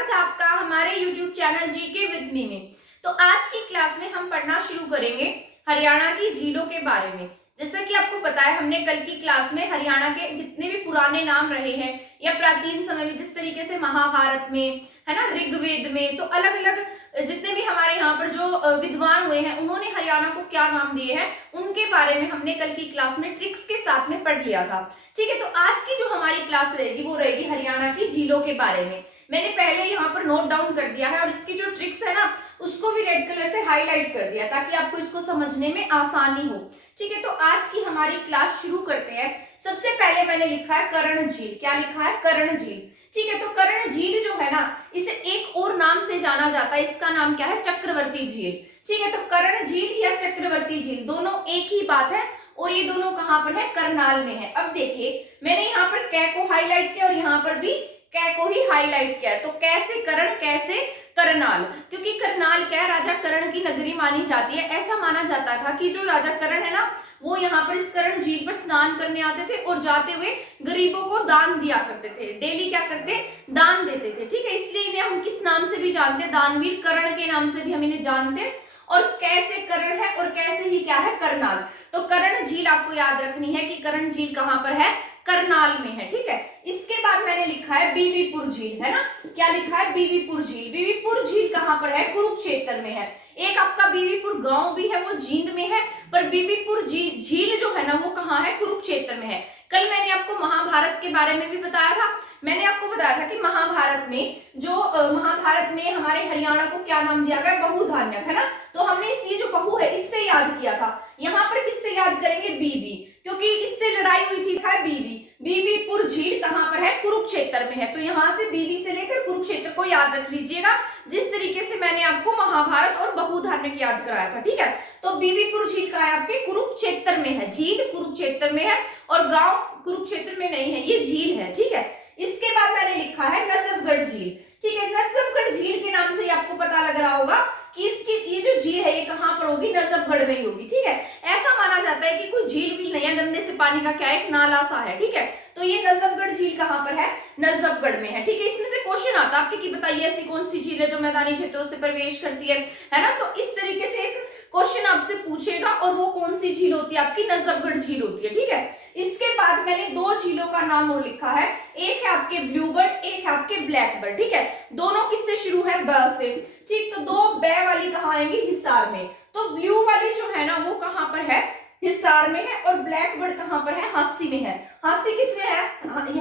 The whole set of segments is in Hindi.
स्वागत है आपका हमारे YouTube channel GK with me में। तो आज की क्लास में हम पढ़ना शुरू करेंगे हरियाणा की झीलों के बारे में। जैसा कि आपको पता है, हमने कल की क्लास में हरियाणा के जितने भी पुराने नाम रहे हैं या प्राचीन समय में, जिस तरीके से महाभारत में है ना, ऋग्वेद में, तो अलग अलग जितने भी हमारे यहाँ पर जो विद्वान हुए हैं उन्होंने हरियाणा को क्या नाम दिए हैं उनके बारे में हमने कल की क्लास में ट्रिक्स के साथ में पढ़ लिया था। ठीक है, तो आज की जो हमारी क्लास रहेगी वो रहेगी हरियाणा की झीलों के बारे में। मैंने पहले यहाँ पर नोट डाउन कर दिया है और इसकी जो ट्रिक्स है ना उसको भी रेड कलर से हाईलाइट कर दिया ताकि आपको इसको समझने में आसानी हो। ठीक है, तो आज की हमारी क्लास शुरू करते हैं। सबसे पहले मैंने लिखा है कर्ण झील। क्या लिखा है? कर्ण झील। ठीक है, तो कर्ण झील जो है ना इसे एक और नाम से जाना जाता है, इसका नाम क्या है? चक्रवर्ती झील। ठीक है, तो कर्ण झील या चक्रवर्ती झील दोनों एक ही बात है और ये दोनों कहां पर है? करनाल में है। अब देखिए, मैंने यहाँ पर कै को हाईलाइट किया और यहाँ पर भी कै को ही हाईलाइट किया है। तो कैसे कर्ण, कैसे करनाल? क्योंकि करनाल क्या है? राजा कर्ण की नगरी मानी जाती है। ऐसा माना जाता था कि जो राजा कर्ण है ना वो यहाँ पर इस कर्ण झील पर स्नान करने आते थे और जाते हुए गरीबों को दान दिया करते थे। डेली क्या करते? दान देते थे। ठीक है, इसलिए इन्हें हम किस नाम से भी जानते हैं? दानवीर कर्ण के नाम से भी हम इन्हें जानते हैं। और कैसे कर्ण है और कैसे ही क्या है? करनाल। तो कर्ण झील आपको याद रखनी है कि कर्ण झील कहां पर है? करनाल में है। ठीक है, इसके बाद मैंने लिखा है बीवीपुर झील, है ना? क्या लिखा है? बीवीपुर झील। बीवीपुर झील कहां पर है? कुरुक्षेत्र में है। एक आपका बीवीपुर गांव भी है वो जींद में है, पर बीवीपुर झील जो है ना वो कहां है? कुरुक्षेत्र में है। कल मैंने आपको महाभारत के बारे में भी बताया था। मैंने आपको बताया था कि महाभारत में हमारे हरियाणा को क्या नाम दिया गया? बहुधान्यक, है ना? तो हमने ये जो बहु है इससे याद किया था। यहाँ पर किससे याद करेंगे? बीबी, क्योंकि इससे लड़ाई हुई थी। बीबी। बीवीपुर झील कहां पर है? कुरुक्षेत्र में है। तो यहाँ से बीबी से लेकर कुरुक्षेत्र को याद रख लीजिएगा, जिस तरीके से मैंने आपको महाभारत और बहुधान्यक याद कराया था। ठीक है, तो बीवीपुर झील का है आपके कुरुक्षेत्र में है। झील कुरुक्षेत्र में है और गांव कुरुक्षेत्र में नहीं है, ये झील है। ठीक है, इसके बाद मैंने लिखा है नजफगढ़ झील। ठीक है, नजफगढ़ झील के नाम से आपको पता लग रहा होगा कि इसकी ये जो झील है ये कहां पर होगी? नजफगढ़ में ही होगी। ठीक है, ऐसा माना जाता है कि कोई झील भी नहीं है, गंदे से पानी का क्या है? एक नाला सा है। ठीक है, तो ये नजफगढ़ झील कहां पर है? नजफगढ़ में है। ठीक है, इसमें से क्वेश्चन आता है आपके कि बताइए ऐसी कौन सी झील है जो मैदानी क्षेत्रों से प्रवेश करती है ना? तो इस तरीके से एक क्वेश्चन आपसे पूछेगा और वो कौन सी झील होती है? आपकी नजफगढ़ झील होती है। ठीक है, इसके बाद मैंने दो झीलों का नाम और लिखा है। एक है आपके ब्लूबर्ड, एक है आपके ब्लैकबर्ड। ठीक है, दोनों किससे शुरू है? ब से। ठीक, तो दो बै वाली कहाँ आएंगी? हिसार में। तो ब्लू वाली जो है ना वो कहां पर है? हिसार में है। और ब्लैकबर्ड कहां पर है? हांसी में है। हांसी किसमें है?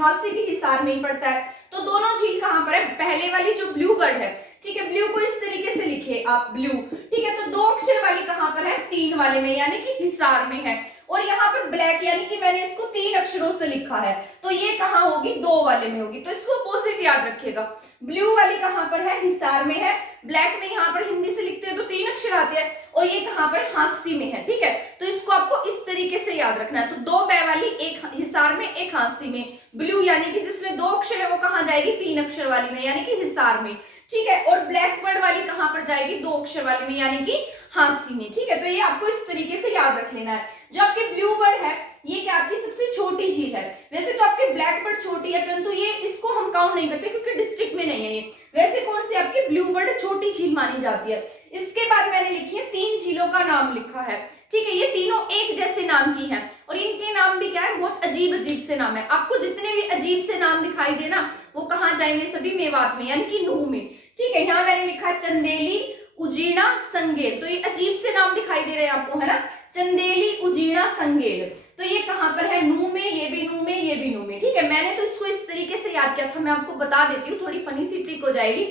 हांसी भी हिसार में ही पड़ता है। तो दोनों झील कहां पर है? पहले वाली जो ब्लू बर्ड है, ठीक है, ब्लू को इस तरीके से लिखे आप, ब्लू। ठीक है, तो दो अक्षर वाली कहां पर है? तीन वाले में, यानी कि हिसार में है। और यहाँ पर ब्लैक यानी कि मैंने इसको तीन अक्षरों से लिखा है, तो ये कहां होगी? दो वाले में होगी। तो इसको अपोजिट याद रखिएगा। ब्लू वाली कहां पर है? हिसार में है। ब्लैक में यहाँ पर हिंदी से लिखते हैं तो तीन अक्षर आते हैं और ये कहां पर? हांसी में है। ठीक है, तो इसको आपको इस तरीके से याद रखना है। तो दो बै वाली, एक हिसार में एक हांसी में। ब्लू यानी कि जिसमें दो अक्षर है वो कहां जाएगी? तीन अक्षर वाली में, यानी कि हिसार में। ठीक है, और ब्लैकबर्ड वाली कहां पर जाएगी? दो अक्षर वाली में, यानी कि हांसी में। ठीक है, तो ये आपको इस तरीके से याद रख लेना है। जो आपके ब्लू बर्ड है ये क्या आपकी सबसे छोटी झील है। वैसे तो आपके ब्लैक बर्ड छोटी है, परंतु ये इसको हम काउंट नहीं करते क्योंकि डिस्ट्रिक्ट में नहीं है ये। वैसे कौन सी आपकी ब्लू बर्ड छोटी झील मानी जाती है। इसके बाद मैंने लिखी है तीन झीलों का नाम लिखा है। ठीक है, ये तीनों एक जैसे नाम की हैं और इनके नाम भी क्या है? बहुत अजीब अजीब से नाम है। आपको जितने भी अजीब से नाम दिखाई दे ना वो कहाँ जाएंगे? सभी मेवात में, यानी कि नूह में। ठीक है, यहाँ मैंने लिखा है चंदेली, उजीना, संगेल। तो ये अजीब से नाम दिखाई दे रहे हैं आपको, है ना? चंदेली, उजीना, संगेल। तो ये कहां पर है? नूह में, ये भी नूह में, ये भी नूह में। ठीक है, मैंने तो इसको इस तरीके से याद किया था, मैं आपको बता देती हूँ, थोड़ी फनी सी ट्रिक हो जाएगी।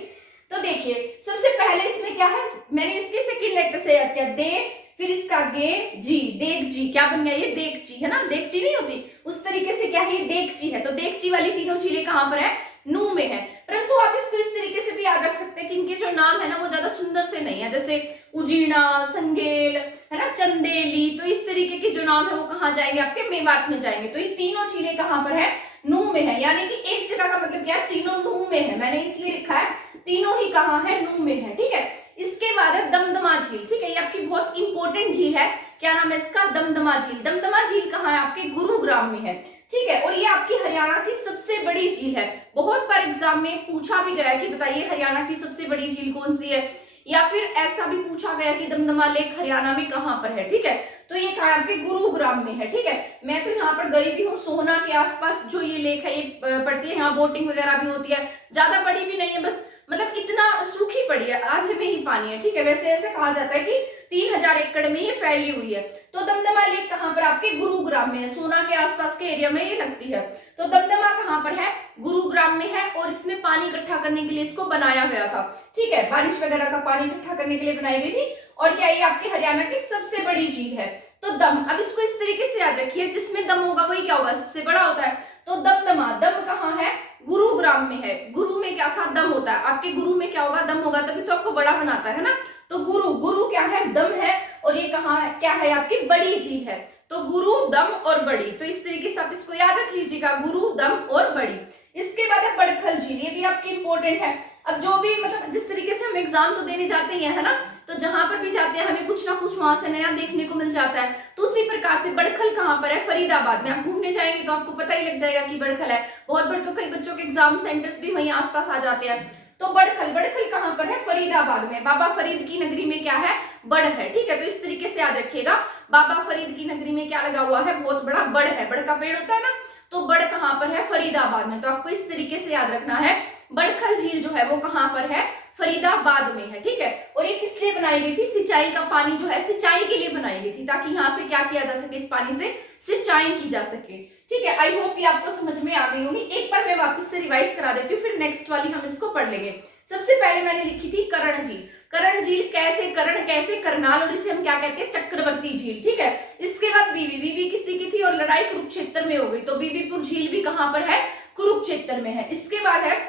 तो देखिए, सबसे पहले इसमें क्या है? मैंने इसके सेकंड लेटर से याद किया, दे, फिर इसका गे, जी, देगजी। क्या बन गया? ये देगची, है ना? देगची नहीं होती, उस तरीके से क्या है? ये देगची है। तो देगची वाली तीनों झीलें कहां पर है? नूह में है। परंतु आप इसको इस तरीके से भी याद रख सकते हैं कि इनके जो नाम है ना वो ज्यादा सुंदर से नहीं है, जैसे उजीना, संगेल, है ना, चंदेली। तो इस तरीके के जो नाम है वो कहाँ जाएंगे? आपके मेवात में जाएंगे। तो ये तीनों झीलें कहां पर है? नूह में है, यानी कि एक जगह का मतलब क्या है? तीनों नूह में है। मैंने इसलिए लिखा है तीनों ही कहां है? नूह में है। ठीक है, इसके बाद है दमदमा झील। ठीक है, ये आपकी बहुत इंपॉर्टेंट झील है। क्या नाम है इसका? दमदमा झील। दमदमा झील कहाँ है? आपके गुरुग्राम में है। ठीक है। और ये आपकी हरियाणा की सबसे बड़ी झील है। बहुत बार एग्जाम में पूछा भी गया है कि बताइए हरियाणा की सबसे बड़ी झील कौन सी है, या फिर ऐसा भी पूछा गया कि दमदमा लेक हरियाणा में कहाँ पर है। ठीक है, तो ये कहाँ आपके गुरुग्राम में है। ठीक है, मैं तो यहाँ पर गई भी हूँ, सोहना के आसपास जो ये लेक है ये पड़ती है, यहाँ बोटिंग वगैरह भी होती है। ज्यादा बड़ी भी नहीं है, बस मतलब इतना सूखी पड़ी है, आधे में ही पानी है। ठीक है, वैसे ऐसे कहा जाता है कि 3000 एकड़ में ये फैली हुई है। तो दमदमा लेक कहाँ पर आपके गुरुग्राम में है, सोना के आसपास के एरिया में ये लगती है। तो दमदमा कहाँ पर है, गुरुग्राम में है, और इसमें पानी इकट्ठा करने के लिए इसको बनाया गया था। ठीक है, बारिश वगैरह का पानी इकट्ठा करने के लिए बनाई गई थी। और क्या ये आपकी हरियाणा की सबसे बड़ी झील है। तो दम, अब इसको इस तरीके से याद रखिए, जिसमें दम होगा वही क्या होगा, सबसे बड़ा होता है। तो दमदमा, दम कहाँ है, गुरुग्राम में है। गुरु में क्या था, दम होता है। आपके गुरु में क्या होगा, दम होगा, तभी तो आपको बड़ा बनाता है ना। तो गुरु, गुरु क्या है, दम है। और ये कहाँ है, क्या है, आपकी बड़ी झील है। तो गुरु, दम और बड़ी, तो इस तरीके से आप इसको याद रख लीजिएगा, गुरु, दम और बड़ी। इसके बाद है बड़खल झील, ये भी आपकी इंपॉर्टेंट है। अब जो भी मतलब जिस तरीके से हम एग्जाम तो देने जाते ही है ना, तो जहां पर भी जाते हैं हमें कुछ ना कुछ वहां से नया देखने को मिल जाता है। तो उसी प्रकार से बड़खल कहाँ पर है, फरीदाबाद में। आप घूमने जाएंगे तो आपको पता ही लग जाएगा कि बड़खल है। बहुत बार तो कई बच्चों के एग्जाम सेंटर्स भी वहीं आसपास आ जाते हैं। तो बड़खल, बड़खल कहाँ पर है, फरीदाबाद में। बाबा फरीद की नगरी में क्या है, बड़ है। ठीक है, तो इस तरीके से याद रखिएगा, बाबा फरीद की नगरी में क्या लगा हुआ है, बहुत बड़ा बड़ है। बड़ का पेड़ होता है ना, तो बड़ कहाँ पर है, फरीदाबाद में। तो आपको इस तरीके से याद रखना है, बड़खल झील जो है वो कहाँ पर है, फरीदाबाद में है। ठीक है, और ये किस लिए बनाई गई थी, सिंचाई का पानी जो है सिंचाई के लिए बनाई गई थी, ताकि यहाँ से क्या किया जा सके, इस पानी से सिंचाई की जा सके। ठीक है, आई होप ये आपको समझ में आ गई होगी। एक बार मैं वापस से रिवाइज करा देती हूँ, फिर नेक्स्ट वाली हम इसको पढ़ लेंगे। सबसे पहले मैंने लिखी थी कर्ण झील। कर्ण झील कैसे, कर्ण कैसे, करनाल, और इसे हम क्या कहते हैं, चक्रवर्ती झील। ठीक है, इसके बाद बीबी, बीबी किसी की थी और लड़ाई कुरुक्षेत्र में हो गई, तो बीबीपुर झील भी कहाँ पर है, कुरुक्षेत्र में है। इसके बाद है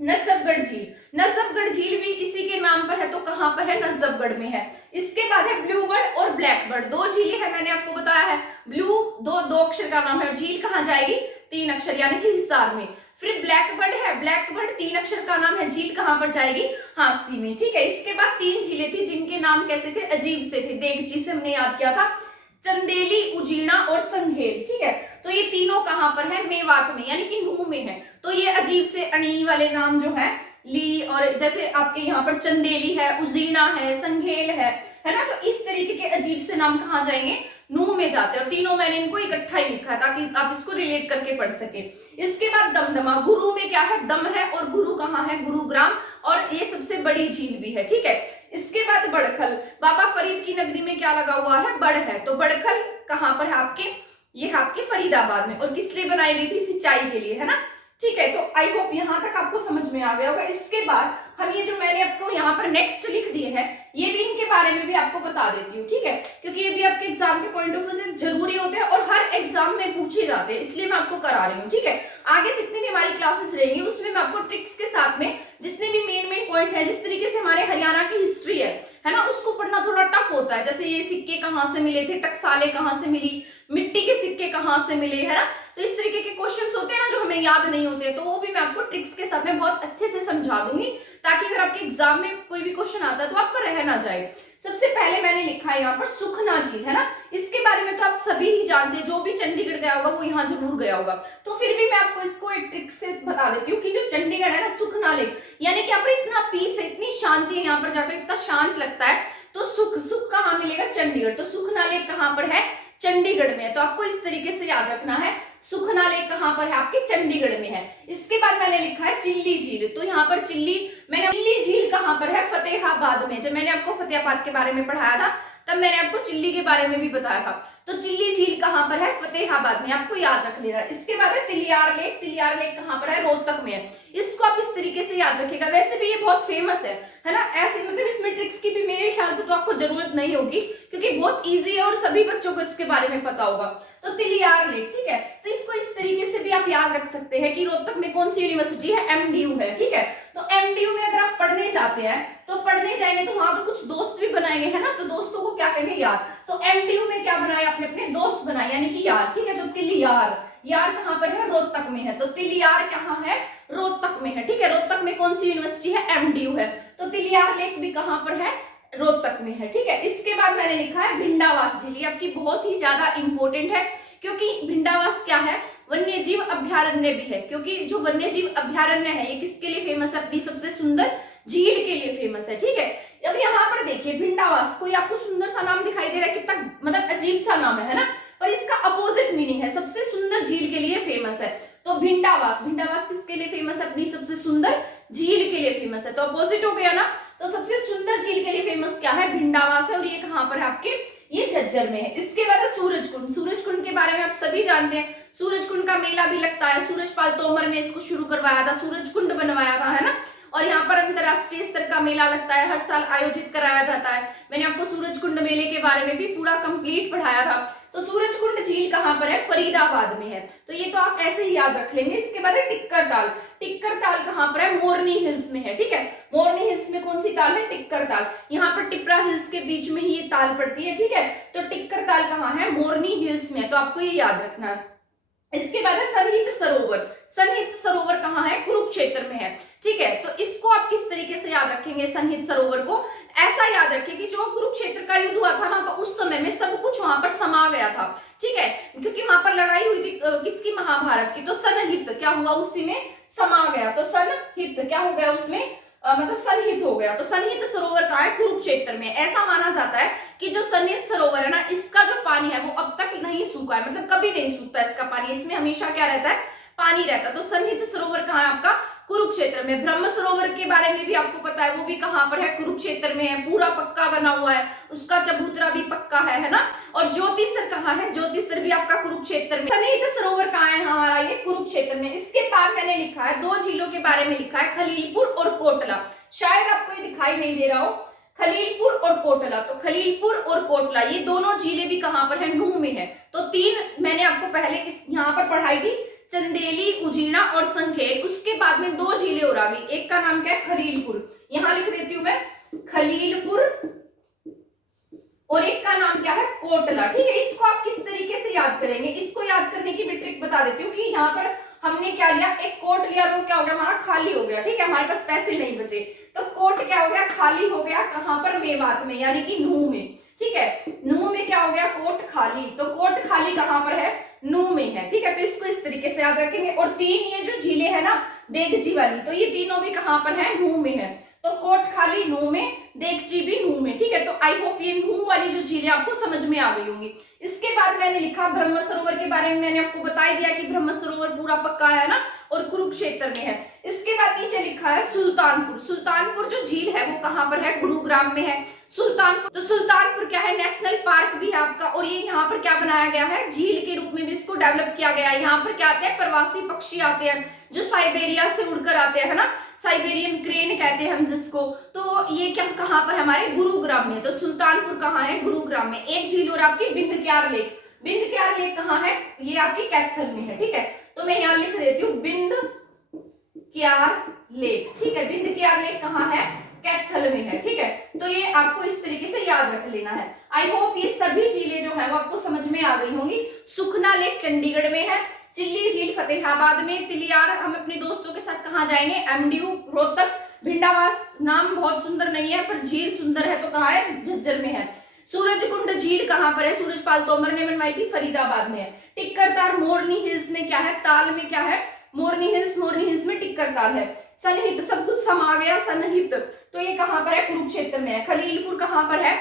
नजफगढ़ झील। नजफगढ़ झील भी इसी के नाम पर है, तो कहां पर है, नजफगढ़ में है। इसके बाद है ब्लू बर्ड और ब्लैक बर्ड, दो झीलें हैं, मैंने आपको बताया है। ब्लू दो अक्षर का नाम है, और झील कहां जाएगी, 3 अक्षर, यानी कि हिसार में। फिर ब्लैक बर्ड है, ब्लैक बर्ड 3 अक्षर का नाम है, झील कहां पर जाएगी, हांसी में। ठीक है, इसके बाद 3 झीलें थी जिनके नाम कैसे थे, अजीब से थे। देगची से हमने याद किया था, चंदेली, उजीना और संघेल। ठीक है, तो ये तीनों कहां पर है, मेवात में, यानी कि नूह में है। तो ये अजीब से अणी वाले नाम जो है, ली, और जैसे आपके यहाँ पर चंदेली है, उजीना है, संघेल है ना। तो इस तरीके के अजीब से नाम कहाँ जाएंगे, नूह में जाते हैं। और तीनों मैंने इनको इकट्ठा ही लिखा ताकि आप इसको रिलेट करके पढ़ सके। इसके बाद दमदमा, गुरु में क्या है, दम है, और गुरु कहाँ है, गुरुग्राम, और ये सबसे बड़ी झील भी है। ठीक है, इसके बाद बड़खल, बाबा फरीद की नगरी में क्या लगा हुआ है, बड़ है। तो बड़खल कहाँ पर है आपके, ये है आपके फरीदाबाद में, और किस लिए बनाई गई थी, सिंचाई के लिए, है ना। ठीक है, तो आई होप यहाँ तक आपको समझ में आ गया होगा। इसके बाद हम ये जो मैंने आपको यहाँ पर नेक्स्ट लिख दिए हैं, ये भी इनके बारे में भी आपको बता देती हूँ। ठीक है, क्योंकि ये भी आपके एग्जाम के पॉइंट ऑफ व्यू से जरूरी होते हैं और हर एग्जाम में पूछे जाते हैं, इसलिए मैं आपको करा रही हूँ। ठीक है, आगे जितनी भी हमारी क्लासेस रहेंगी उसमें मैं आपको ट्रिक्स के साथ में जितने भी मेन पॉइंट है, जिस तरीके से हमारे हरियाणा की हिस्ट्री है ना, उसको पढ़ना थोड़ा टफ होता है। जैसे ये सिक्के कहाँ से मिले थे, टकसालें कहाँ से मिली, मिट्टी के सिक्के कहाँ से मिले, है ना। तो इस तरीके के क्वेश्चंस होते हैं ना जो हमें याद नहीं होते, तो वो भी मैं आपको ट्रिक्स के साथ में बहुत अच्छे से समझा दूंगी, ताकि अगर आपके एग्जाम में कोई भी क्वेश्चन आता है तो आपका रह ना जाए। सबसे पहले मैंने लिखा है यहाँ पर सुखना झील, है ना। इसके बारे में तो आप सभी ही जानते हैं, जो भी चंडीगढ़ गया होगा वो यहाँ जरूर गया होगा। तो फिर भी मैं आपको इसको एक ट्रिक से बता देती हूँ कि जो चंडीगढ़ है ना, सुखना लेक, यानी कि यहाँ पर इतना पीस है, इतनी शांति है, यहाँ पर जाकर इतना शांत लगता है। तो सुख कहाँ मिलेगा, चंडीगढ़। तो सुखना लेक कहाँ पर है, चंडीगढ़ में है। तो आपको इस तरीके से याद रखना है, सुखना लेक कहाँ पर है, आपके चंडीगढ़ में है। इसके बाद मैंने लिखा है चिल्ली झील। तो यहाँ पर चिल्ली झील कहाँ पर है, फतेहाबाद में। जब मैंने आपको फतेहाबाद के बारे में पढ़ाया था तब मैंने आपको चिल्ली के बारे में भी बताया था। तो चिल्ली झील कहाँ पर है, फतेहाबाद में, आपको याद रख लेना। इसके बाद है तिलियार लेक। तिलियार लेक कहाँ पर है, रोहतक में है। इसको आप इस तरीके से याद रखिएगा। वैसे भी ये बहुत फेमस है ना। ऐसे मतलब इसमें ट्रिक्स की भी मेरे ख्याल से तो आपको जरूरत नहीं होगी, क्योंकि बहुत ईजी है और सभी बच्चों को इसके बारे में पता होगा। तो तिलियार लेक, ठीक है। तो इसको इस तरीके से भी आप याद रख सकते हैं कि रोहतक में कौन सी यूनिवर्सिटी है, एमडीयू है। ठीक है, तो एमडीयू में अगर आप पढ़ने जाते हैं तो पढ़ने जाएंगे तो वहां तो कुछ दोस्त भी बनाएंगे, है ना। तो दोस्तों को क्या कहेंगे, यार। तो एमडीयू में क्या बनाया, अपने अपने दोस्त बनाए, यानी कि यार। ठीक है, तो तिलियार, यार कहाँ पर है, रोहतक में है। तो तिलियार कहाँ है, रोहतक में है। ठीक है, रोहतक में कौन सी यूनिवर्सिटी है, एमडीयू है। तो तिलियार लेक भी कहाँ पर है, रोहतक में है। ठीक है, इसके बाद मैंने लिखा है भिंडावास झील। ये आपकी बहुत ही ज्यादा इंपॉर्टेंट है, क्योंकि भिंडावास क्या है, वन्य जीव अभ्यारण्य भी है, क्योंकि जो वन्य जीव अभ्यारण्य है ये किसके लिए फेमस है? अपनी सबसे सुंदर झील के लिए फेमस है। ठीक है, अब यहाँ पर देखिए भिंडावास, कोई आपको सुंदर सा नाम दिखाई दे रहा है, कितना मतलब अजीब सा नाम है ना, पर इसका अपोजिट मीनिंग है, सबसे सुंदर झील के लिए फेमस है। तो भिंडावास, भिंडावास किसके लिए फेमस है? अपनी सबसे सुंदर झील के लिए फेमस है। तो अपोजिट हो गया ना, तो सबसे सुंदर झील के लिए फेमस क्या है? भिंडावास है, और ये कहाँ पर है आपके? ये झज्जर में है। इसके बाद सूरज कुंड, सूरज कुंड के बारे में आप सभी जानते हैं, सूरज कुंड का मेला भी लगता है, सूरजपाल तोमर ने इसको शुरू करवाया था, सूरज कुंड बनवाया था, है ना। और यहाँ पर अंतरराष्ट्रीय स्तर का मेला लगता है, हर साल आयोजित कराया जाता है। मैंने आपको सूरज कुंड मेले के बारे में भी पूरा कंप्लीट पढ़ाया था। तो सूरज कुंड झील कहाँ पर है? फरीदाबाद में है। तो ये तो आप ऐसे ही याद रख लेंगे। इसके बाद है टिक्कर ताल, टिक्कर ताल कहाँ पर है? मोरनी हिल्स में है। ठीक है, मोरनी हिल्स में कौन सी ताल है? टिक्कर ताल। यहाँ पर टिपरा हिल्स के बीच में ही ये ताल पड़ती है। ठीक है, तो टिक्कर ताल कहाँ है? मोरनी हिल्स में, तो आपको ये याद रखना है। इसके बाद है सनहित सरोवर, सनहित सरोवर कहाँ है? कुरुक्षेत्र में है। ठीक है, तो इसको आप किस तरीके से याद रखेंगे? सनहित सरोवर को ऐसा याद रखिए कि जो कुरुक्षेत्र का युद्ध हुआ था ना, तो उस समय में सब कुछ वहां पर समा गया था। ठीक है, क्योंकि वहां पर लड़ाई हुई थी किसकी? महाभारत की। तो सनहित क्या हुआ? उसी में समा गया। तो सनहित क्या हो गया? उसमें मतलब सन्निहित हो गया। तो सन्निहित सरोवर कहाँ है? कुरुक्षेत्र में। ऐसा माना जाता है कि जो सन्निहित सरोवर है ना, इसका जो पानी है वो अब तक नहीं सूखा है, मतलब कभी नहीं सूखता इसका पानी, इसमें हमेशा क्या रहता है? पानी रहता है। तो सन्निहित सरोवर कहाँ है आपका? कुरुक्षेत्र में। ब्रह्म सरोवर के बारे में भी आपको पता है, वो भी कहाँ पर है? कुरुक्षेत्र में है, पूरा पक्का बना हुआ है, उसका चबूतरा भी पक्का है ना। और ज्योतिसर कहाँ है? ज्योतिसर भी आपका कुरुक्षेत्र में। सन्निहित सरोवर कहाँ है हमारा? ये कुरुक्षेत्र में। इसके बाद मैंने लिखा है दो झीलों के बारे में लिखा है, खलीलपुर और कोटला। शायद आपको ये दिखाई नहीं दे रहा हो, खलीलपुर और कोटला। तो खलीलपुर और कोटला ये दोनों झीलें भी कहाँ पर है? नूह में है। तो तीन मैंने आपको पहले इस यहाँ पर पढ़ाई थी, चंदेली, उजीना और संखेल। उसके बाद में दो झीलें और आ गई, एक का नाम क्या है? खलीलपुर, यहाँ लिख देती हूँ मैं खलीलपुर, और एक का नाम क्या है? कोटला। ठीक है, इसको आप किस तरीके से याद करेंगे? इसको याद करने की भी ट्रिक बता देती हूँ कि यहाँ पर हमने क्या लिया? एक कोट लिया, वो क्या हो गया? हमारा खाली हो गया। ठीक है, हमारे पास पैसे नहीं बचे, तो कोट क्या हो गया? खाली हो गया। कहाँ पर? मेवात में, यानी कि नूह में। ठीक है, नूह में क्या हो गया? कोट खाली। तो कोट खाली कहाँ पर है? नूह में है। ठीक है, तो इसको इस तरीके से याद रखेंगे। और तीन ये जो झीलें है ना, देगजी वाली, तो ये तीनों भी कहाँ पर है? नूह में है। तो कोट खाली नूह में, देगची भी नूह में। ठीक है, तो आई होप ये नूह वाली जो झीलें आपको समझ में आ गई होंगी। इसके बाद मैंने लिखा ब्रह्म सरोवर के बारे में, मैंने आपको बता ही दिया कि ब्रह्म सरोवर पूरा पक्का है ना, और कुरुक्षेत्र में है। इसके बाद नीचे लिखा है सुल्तानपुर, सुल्तानपुर जो झील है वो कहाँ पर है? गुरुग्राम में है सुल्तानपुर। तो सुल्तानपुर क्या है? नेशनल पार्क भी है आपका, और ये यहाँ पर क्या बनाया गया है? झील के रूप में भी इसको डेवलप किया गया है। यहाँ पर क्या आते हैं? प्रवासी पक्षी आते हैं, जो साइबेरिया से उड़कर आते हैं, है ना, साइबेरियन क्रेन कहते हैं हम जिसको। तो ये क्या कहाँ पर? हमारे गुरुग्राम में। तो सुल्तानपुर कहाँ है? गुरुग्राम में। एक झील और आपकी बिंदक्यार लेक, बिंदक्यार लेक कहाँ है? ये आपकी कैथल में है। ठीक है, तो मैं यहाँ लिख देती हूँ बिंदक्यार लेक। ठीक है, बिंदक्यार लेक कहाँ है? कैथल में है। ठीक है, तो ये आपको इस तरीके से याद रख लेना है। आई होप ये सभी झीलें जो है वो आपको समझ में आ गई होंगी। सुखना लेक चंडीगढ़ में है, चिल्ली झील फतेहाबाद में, तिलियार हम अपने दोस्तों के साथ कहाँ जाएंगे? एमडीयू रोहतक। भिंडावास नाम बहुत सुंदर नहीं है, पर झील सुंदर है, तो कहाँ है? झज्जर में है। सूरजकुंड झील कहाँ पर है? सूरजपाल तोमर ने बनवाई थी, फरीदाबाद में है। टिक्कर ताल मोरनी हिल्स में क्या है? ताल में क्या है? मोरनी हिल्स, मोरनी हिल्स में टिक्कर ताल है। सनहित, सब कुछ समा गया, सनहित, तो ये कहाँ पर है? कुरुक्षेत्र में है। खलीलपुर कहाँ पर है?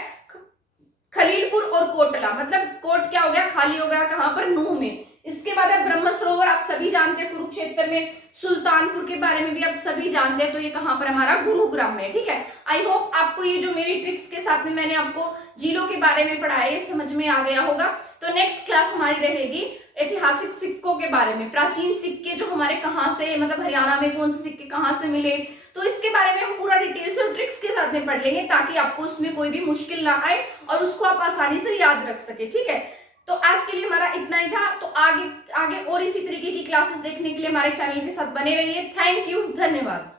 खलीलपुर और कोटला, मतलब कोट क्या हो गया? खाली हो गया, कहाँ पर? नूह में। इसके बाद है ब्रह्म सरोवर, आप सभी जानते हैं, कुरुक्षेत्र में। सुल्तानपुर के बारे में भी आप सभी जानते हैं, तो ये कहाँ पर? हमारा गुरुग्राम में। ठीक है, आई होप आपको ये जो मेरी ट्रिक्स के साथ में मैंने आपको झीलों के बारे में पढ़ाया है समझ में आ गया होगा। तो नेक्स्ट क्लास हमारी रहेगी ऐतिहासिक सिक्कों के बारे में, प्राचीन सिक्के जो हमारे कहाँ से, मतलब हरियाणा में कौन से सिक्के कहाँ से मिले, तो इसके बारे में हम पूरा डिटेल से और ट्रिक्स के साथ में पढ़ लेंगे, ताकि आपको उसमें कोई भी मुश्किल ना आए और उसको आप आसानी से याद रख सके। ठीक है, तो आज के लिए हमारा इतना ही था। तो आगे और इसी तरीके की क्लासेस देखने के लिए हमारे चैनल के साथ बने रहिए। थैंक यू, धन्यवाद।